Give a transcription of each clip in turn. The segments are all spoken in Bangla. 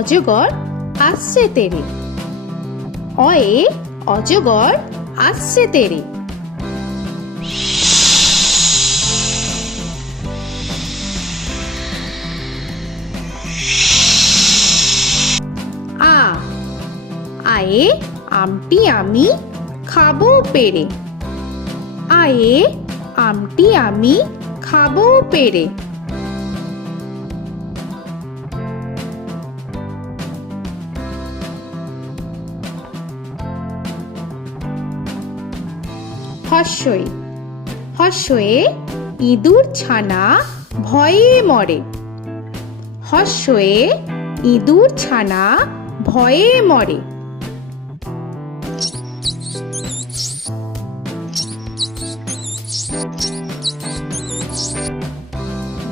অজগর আসছে তেরে। অয়ে অজগর আসছে তেরে। আ আয়ে আমটি আমি খাবো পেরে। আয়ে আমটি আমি খাবো পেরে। হর্ষই হর্ষয়ে ইঁদুর ছানা ভয়ে মরে। হর্ষয়ে ইঁদুর ছানা ভয়ে মরে।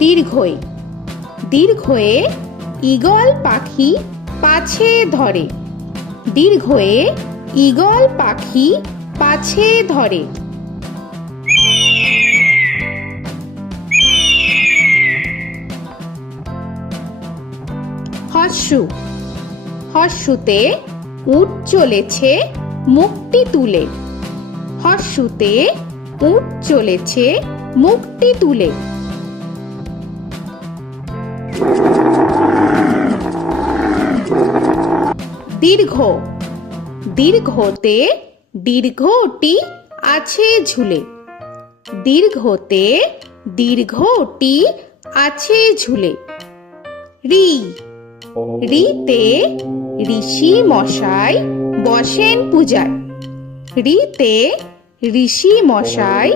দীর্ঘই দীর্ঘয়ে ঈগল পাখি পাছে ধরে। দীর্ঘয়ে ঈগল পাখি পাছে ধরে। হর্ষু হর্ষুতে উট চলেছে মুখটি তুলে। হর্ষুতে উট চলেছে মুখটি তুলে। দীর্ঘ দীর্ঘতে দীর্ঘটি আছে ঝুলে। দীর্ঘতে দীর্ঘটি আছে ঝুলে। রি রিতে ঋষি মশাই বসেন পূজায়। রিতে ঋষি মশাই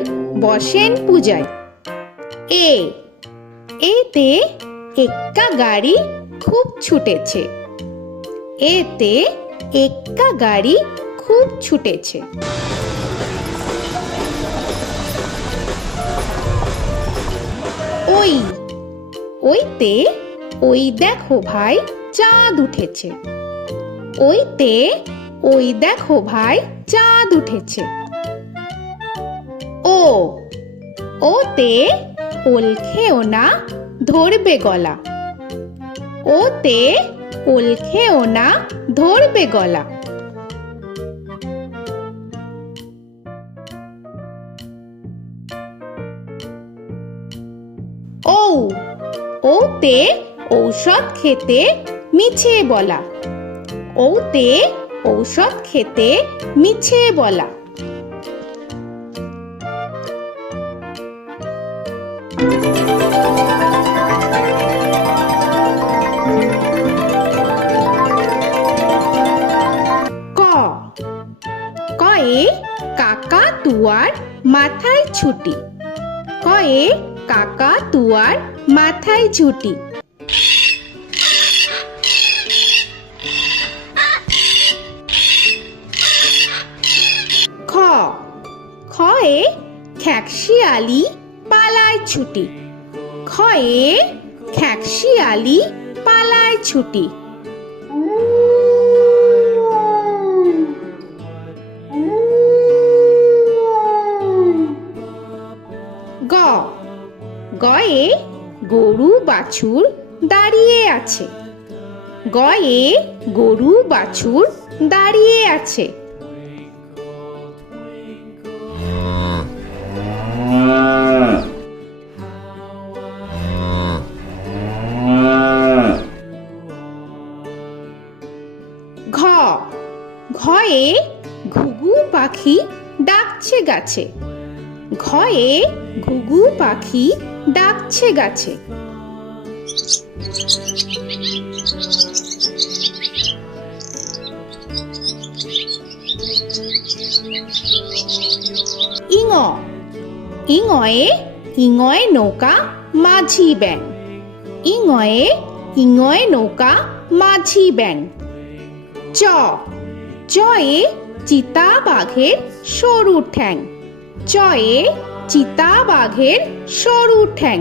বসেন পূজায়। এ এতে এক্কা গাড়ি খুব ছুটেছে। এতে এক্কা গাড়ি খুব ছুটেছে। ওই ওইতে ওই দেখো ভাই চাঁদ উঠেছে। ওইতে ওই দেখো ভাই চাঁদ উঠেছে। ও ওতে ওল খেও না ধরবে গলা। ওতে ওল খেও না ধরবে গলা। ঔ ওতে ঔষধ খেতে মিছে বলা। ওতে ঔষধ খেতে মিছে বলা। ক কয়ে কাকা তুয়ার মাথায় ছুটি। কয়ে কাকা তুয়ার মাথায় ছুটি। খ খয়ে খ্যাকশিয়ালি পালায় ছুটি। খয়ে খ্যাকশিয়ালি পালায় ছুটি। গ গয়ে গরু বাছুর দাঁড়িয়ে আছে। গয়ে গরু বাছুর দাঁড়িয়ে আছে। ঘ ঘয়ে ঘুঘু পাখি ডাকছে গাছে। ঘয়ে ঘুঘু পাখি ডাকছে গাছে। ইঙ ইঙয়ে ইঙয়ে নৌকা মাঝি ব্যাং। ইঙয়ে ইঙয়ে নৌকা মাঝি ব্যাং। চ চয়ে চিতা বাঘের সরু ঠ্যাং। চয়ে চিতা বাঘের সরু ঠ্যাং।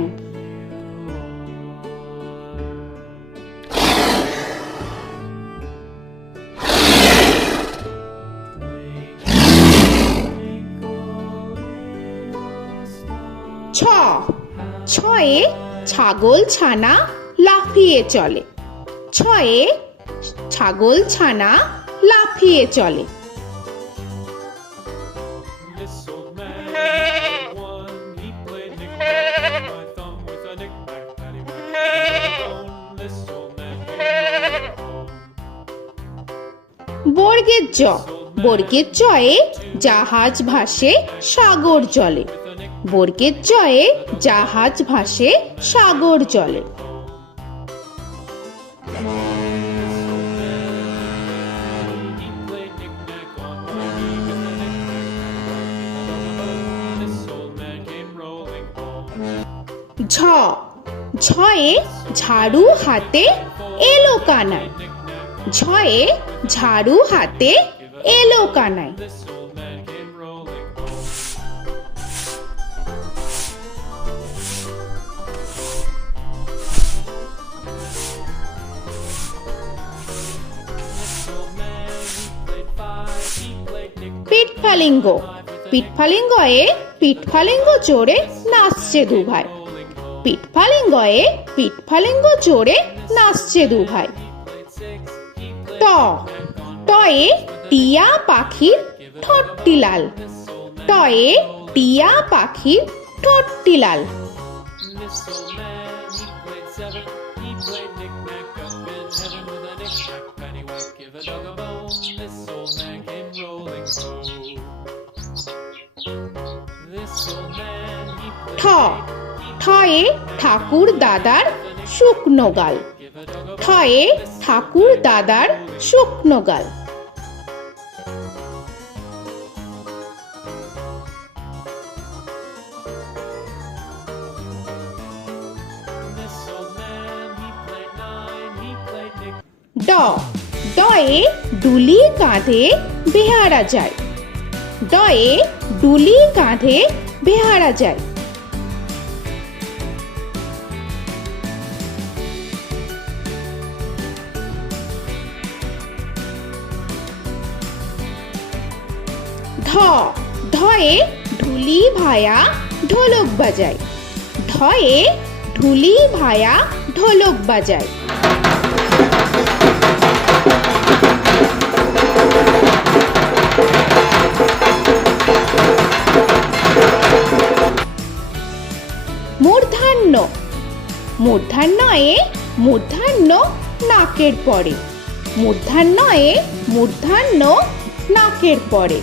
ছ ছয়ে ছাগল ছানা লাফিয়ে চলে। ছয়ে ছাগল ছানা লাফিয়ে চলে। This old man had one. He played knick-knack, my thumb with a knick-knack, paddywhack, this old man came home. বর্গের জ, বর্গের জয়ে জাহাজ ভাসে সাগর জলে। বর্গের জয়ে জাহাজ ভাসে সাগর জলে। He played knick-knack on my knee with a knick-knack, this old man came rolling home. ঝ, ঝয়ে ঝাড়ু হাতে এলো কানাই। ঝয়ে ঝাড়ু হাতে এলো Kanai. This old man came rolling home. This old man, he played five. He played knick-knack. পিঠফালিঙ্গ, পিঠফালিঙ্গয়ে পিঠফালিঙ্গ চড়ে নাচছে দু ভাই। পিঠফালিঙ্গয়ে পিঠফালিঙ্গ চড়ে নাচছে দু ভাই। ট, টয়ে টিয়া পাখির ঠোঁটটি লাল। টয়ে টিয়া পাখির ঠোঁটটি লাল। This old man, he played seven. He played knick-knack up in heaven with a knick-knack, paddywhack, give a dog a bone. This old man came rolling home. This old man, he ঠ, played ঠয়ে ঠাকুর দাদার শুকনো গাল। give a dog a ঠয়ে ঠাকুর দাদার শুকনো গাল। This old man, he played nine. He played knick. ড, ডয়ে ডুলি কাঁধে বেহারা যায়। ডয়ে ডুলি কাঁধে বেহারা যায়। ধ, ধয়ে ঢুলি ভায়া ঢোলক বাজায়। ধয়ে ঢুলি ভায়া ঢোলক বাজায়। মূর্ধান্য, মূর্ধান্যয়ে মূর্ধান্য নাকের পরে। মূর্ধান্যয়ে মূর্ধান্য নাকের পরে।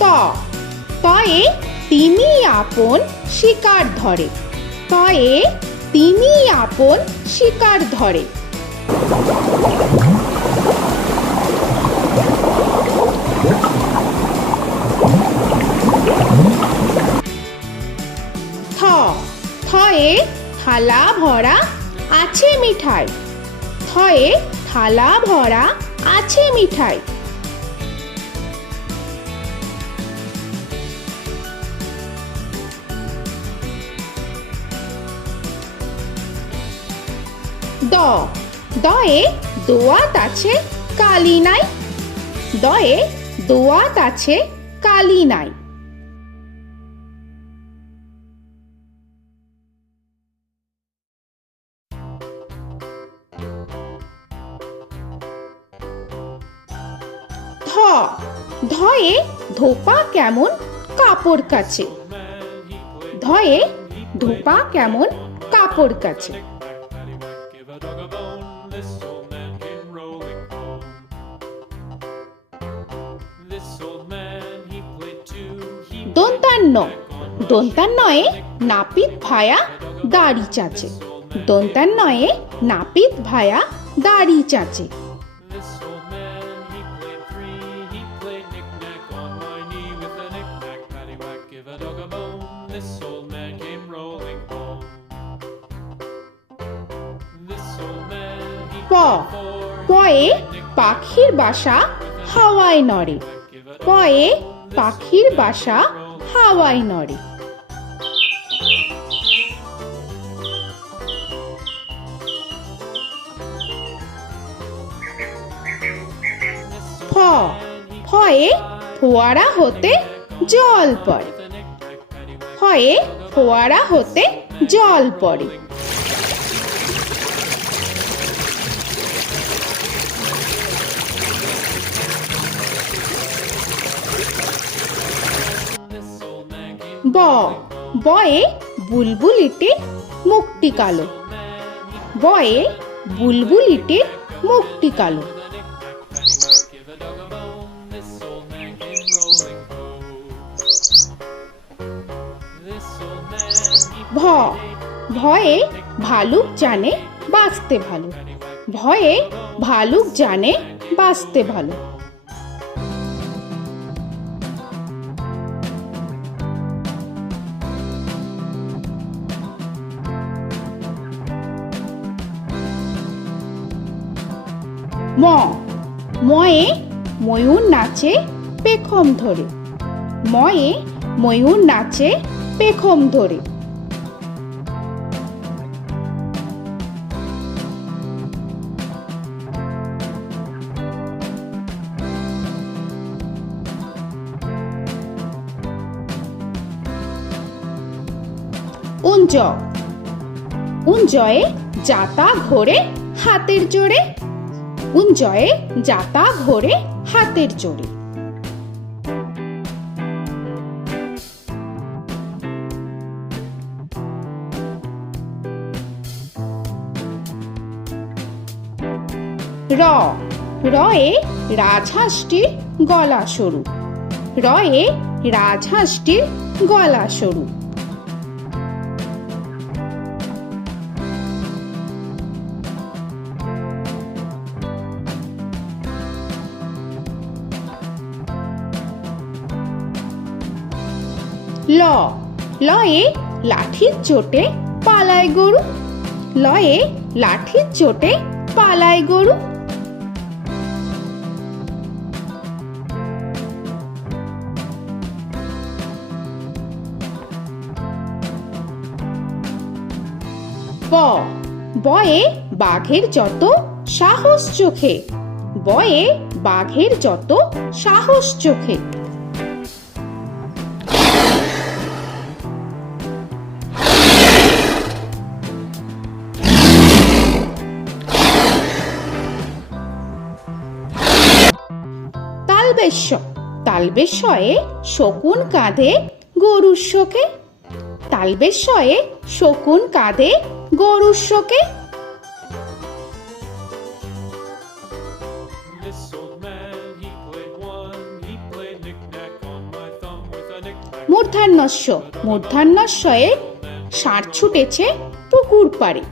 ত, তয়ে তিনি আপন শিকার ধরে। তয়ে তিনি আপন শিকার ধরে। থ, থয়ে থালা ভরা আছে মিঠাই। থয়ে থালা ভরা আছে মিঠাই। দ, দয়ে দোয়াত আছে কালি নাই। দয়ে দোয়াত আছে কালি নাই। ধ, ধয়ে ধোপা কেমন কাপড় কাছে। ধয়ে ধোপা কেমন কাপড় কাছে। Paddywhack, give a dog a bone. This old man came rolling home. This old man, he played two. He দন্তান্ন, দন্তান্নয়ে নাপিত ভায়া দাড়ি চাচে। দন্তান্নয়ে নাপিত ভায়া দাড়ি চাচে। This old man, he played three. He played knick-knack on my knee with a knick-knack, paddywhack, give a dog a bone. This old man came rolling home. This old man, he প, played four. পয়ে পাখির বাসা হাওয়ায় নড়ে। পয়ে পাখির বাসা হাওয়ায় নড়ে। ফ, ফয়ে ফোয়ারা হতে জল পড়ে। ফয়ে ফোয়ারা হতে জল পড়ে। ব বয়ে বুলবুলিটির মুখটি কালো। বয়ে বুলবুলিটির মুখটি কালো। Give a dog a bone, this old man came rolling home. This old man, he ভ ভয়ে ভালুক জানে বাঁচতে ভালো। ভয়ে ভালুক জানে বাঁচতে ভালো। ম ময়ে ময়ূর নাচে পেখম ধরে। ময়ে ময়ূর নাচে পেখম ধরে। উঞ্জ উঞ্জয়ে যাতা ঘোরে হাতের জোরে। উঞ্জয়ে যাতা ঘোরে হাতের জোরে। র রয়ে রাজহাঁসটির গলা সরু। রয়ে রাজহাঁসটির গলা সরু। ল লয়ে লাঠির চোটে পালায় গরু। লয়ে লাঠির চোটে পালায় গরু। ব বয়ে বাঘের যত সাহস চোখে। বয়ে বাঘের যত সাহস চোখে। তালবেশ্য তালবেশ্যয়ে শকুন কাঁধে গরুর শোকে। তালবেশ্যয়ে শকুন কাঁধে গরুর শোকে। This old man, he played one, he played knick-knack on my thumb with a knick-knack. মূর্ধন্যস্য মূর্ধন্যস্বয়ে ষাঁড় ছুটেছে পুকুর পাড়ে।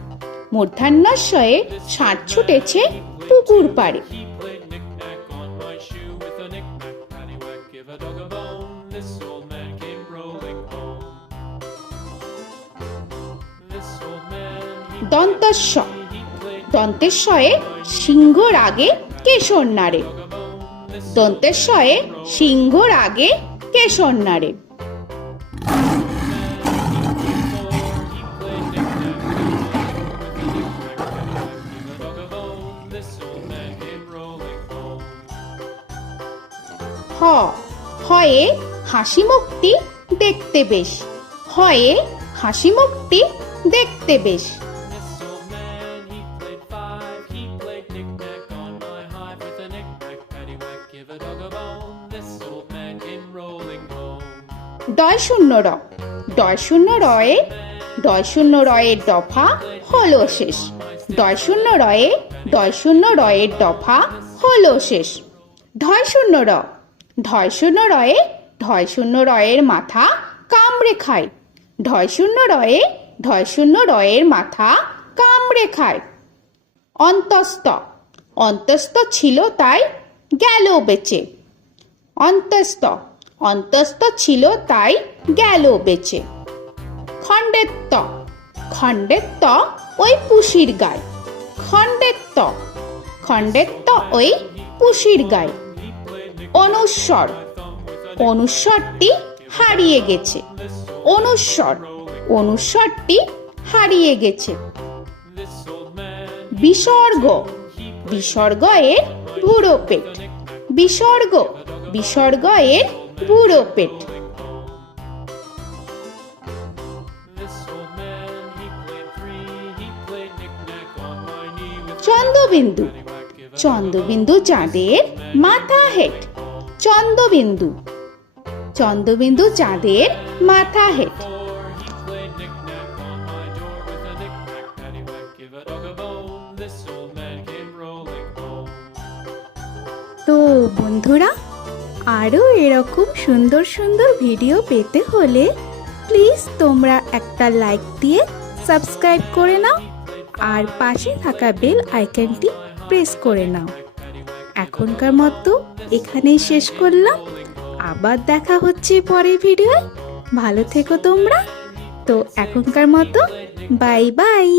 মূর্ধন্যস্বয়ে ষাঁড় ছুটেছে পুকুর পাড়ে। He played knick-knack on my shoe with a knick-knack, paddywhack, give a dog a bone. This old man came rolling home. This old man, দন্তস্ব he played দন্তেশ্বয়ে সিংহর আগে কেশর নাড়ে। dog a bone. This দন্তেশ্বয়ে সিংহর আগে কেশর নাড়ে। he played knick-knack with a knick-knack, paddywhack, give a dog a bone. This old man came rolling home. হ হয়ে হাসি মুখটি দেখতে বেশ। হয়ে হাসি মুখটি দেখতে বেশ। This old man, he played five, he played knick-knack on my hive with a knick-knack, paddywhack, give a dog a bone. This old man came rolling home. ডয় শূন্য র ডয় শূন্য রয়ে ডয় শূন্য রয়ের দফা হলো শেষ। ডয় শূন্য রয়ে ডয় শূন্য রয়ের দফা হলো শেষ। ঢয় শূন্য র ঢয় শূন্য রয়ে ঢয় শূন্য রয়ের মাথা কামড়ে খায়। ঢয় শূন্য রয়ে ঢয় শূন্য রয়ের মাথা কামড়ে খায়। অন্তস্থ অন্তস্থ ছিল তাই গেল বেঁচে। অন্তস্থ অন্তস্থ ছিল তাই গেল বেঁচে। খণ্ডেত্ব খণ্ডেত্ব ওই পুষির গায়। খণ্ডেত্ব খণ্ডেত্ব ওই পুষির গায়। অনুস্বর অনুস্বরটি হারিয়ে গেছে। অনুস্বর অনুস্বরটি হারিয়ে গেছে। This old man, বিসর্গ বিসর্গ এর বুড়ো পেট। বিসর্গ বিসর্গ এর বুড়ো পেট। this old man, he played three, he played knick-knack on my knee with Chandrabindu paddywhack, give a Chandrabindu চাঁদের মাথা হেট। চন্দ্রবিন্দু চন্দ্রবিন্দু চাঁদের মাথা head. Before he played knick-knack on my door with a knick-knack, paddywhack, give a dog a bone. This old man came rolling home. তো বন্ধুরা, আরও এরকম সুন্দর সুন্দর ভিডিও পেতে হলে প্লিজ তোমরা একটা লাইক দিয়ে সাবস্ক্রাইব করে নাও আর পাশে থাকা বেল আইকনটি প্রেস করে নাও। এখনকার মতো এখানেই শেষ করলাম, আবার দেখা হচ্ছে পরের ভিডিওয়। ভালো থেকো তোমরা। তো এখনকার মতো বাই বাই।